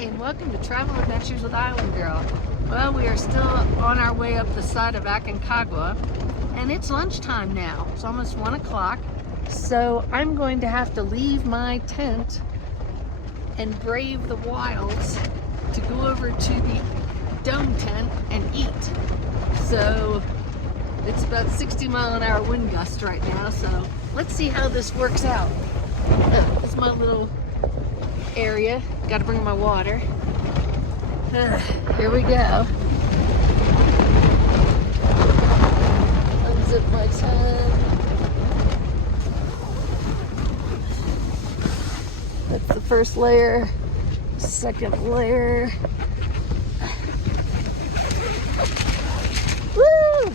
Hi, and welcome to Travel Adventures with Island Girl. Well, we are still on our way up the side of Aconcagua, and it's lunchtime now. It's almost 1 o'clock, so I'm going to have to leave my tent and brave the wilds to go over to the dome tent and eat. So it's about 60-mile-an-hour wind gust right now, so let's see how this works out. This is my little area. Got to bring my water. Here we go. Unzip my tent. That's the first layer. Second layer. Woo!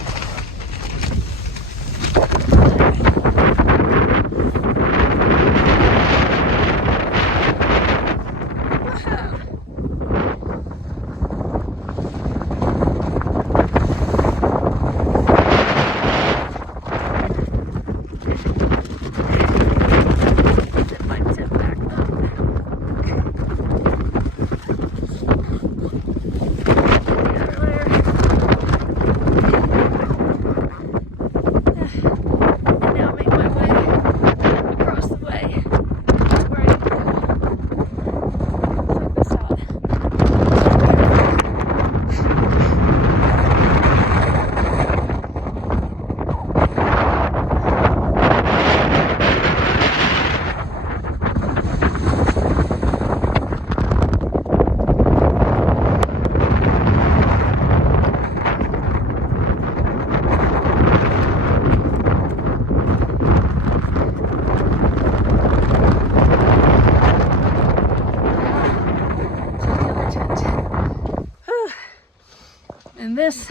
And this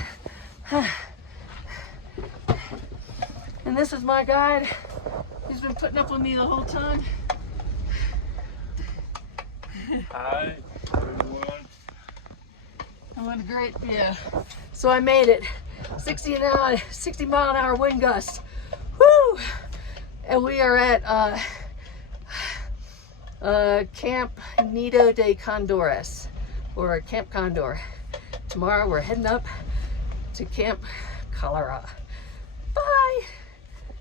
is my guide. He's been putting up with me the whole time. Hi, everyone. What a great view. So I made it. 60 mile an hour wind gust. Woo! And we are at Camp Nido de Condores, or Camp Condor. Tomorrow we're heading up to Camp Colorado.